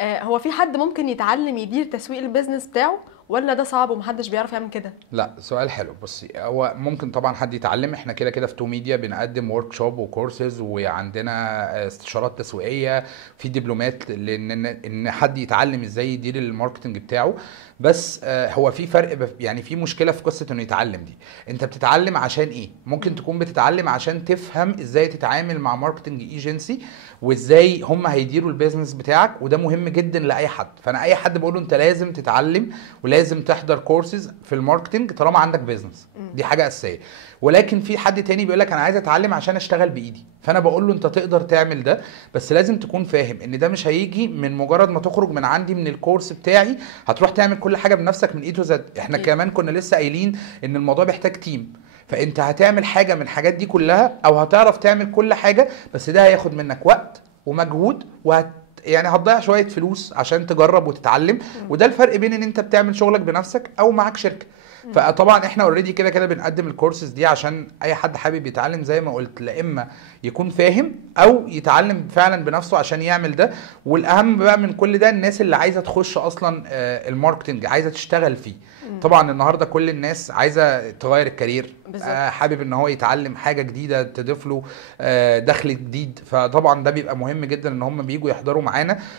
هو في حد ممكن يتعلم يدير تسويق البيزنس بتاعه، ولا ده صعب ومحدش بيعرف يعمل كده؟ لا، سؤال حلو. بصي، هو ممكن طبعا حد يتعلم. احنا كده كده في تو ميديا بنقدم ورك شوب وكورسز، وعندنا استشارات تسويقيه، في دبلومات ان حد يتعلم ازاي يدير الماركتنج بتاعه. بس هو في فرق، يعني في مشكله في قصه انه يتعلم دي. انت بتتعلم عشان ايه؟ ممكن مم. تكون بتتعلم عشان تفهم ازاي تتعامل مع ماركتنج ايجنسي، وازاي هم هيديروا البيزنس بتاعك، وده مهم جدا لاي حد. فانا اي حد بقول له انت لازم تتعلم ولازم تحضر كورسز في الماركتنج طالما عندك بيزنس. مم. دي حاجه اساسيه. ولكن في حد تاني بيقول لك انا عايز اتعلم عشان اشتغل بايدي، فانا بقول له انت تقدر تعمل ده، بس لازم تكون فاهم ان ده مش هيجي من مجرد ما تخرج من عندي من الكورس بتاعي هتروح تعمل كل حاجه بنفسك من اي تو زد. احنا اكيد. كمان كنا لسه قايلين ان الموضوع بيحتاج تيم. فانت هتعمل حاجه من الحاجات دي كلها، او هتعرف تعمل كل حاجه، بس ده هياخد منك وقت ومجهود، يعني هتضيع شويه فلوس عشان تجرب وتتعلم. مم. وده الفرق بين ان انت بتعمل شغلك بنفسك او معاك شركه. مم. فطبعا احنا اوريدي كده كده بنقدم الكورسز دي عشان اي حد حابب يتعلم، زي ما قلت، لا اما يكون فاهم او يتعلم فعلا بنفسه عشان يعمل ده. والاهم بقى من كل ده الناس اللي عايزه تخش اصلا الماركتنج، عايزه تشتغل فيه. مم. طبعا النهارده كل الناس عايزه تغير الكارير، بالظبط. حابب ان هو يتعلم حاجه جديده تضيف له دخل جديد. فطبعا ده بيبقى مهم جدا ان هم بييجوا يحضروا معانا.